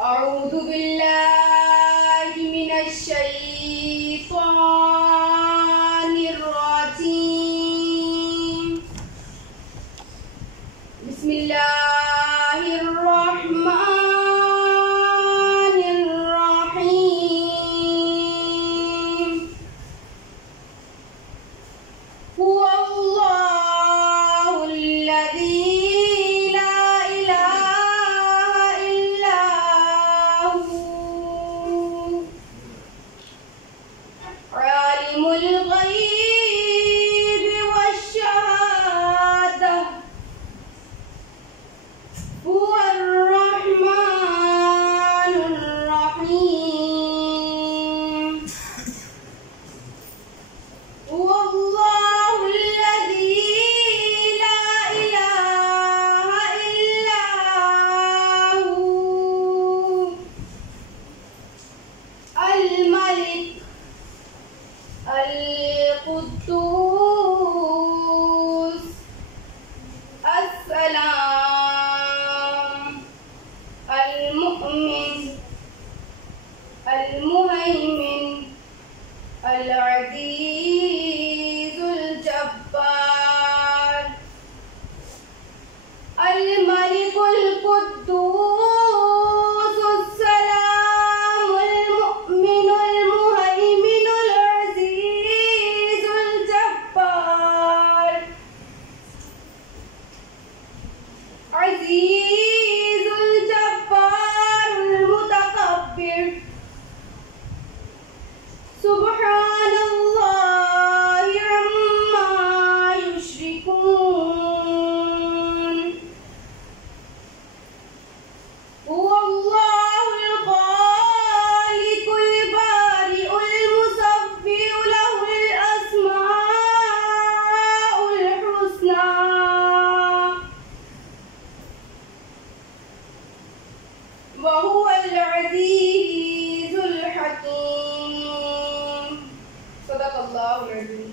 أعوذ بالله من الشيطان الرجيم. بسم الله الرحمن الرحيم. هو الله الذي لا إله إلا هو عالم الغيب والشهادة هو الرحمن الرحيم. هو الله الذي لا إله إلا هو الملك القدوس السلام المؤمن المهيمن العزيز الجبار الملك القدوس السلام المؤمن المهيمن العزيز الجبار عزيز الجبار المتكبر. سبحان الله عما يشركون. هو الله الخالق البارئ المصور له الأسماء الحسنى وهو العزيز الحكيم. صدق الله العظيم.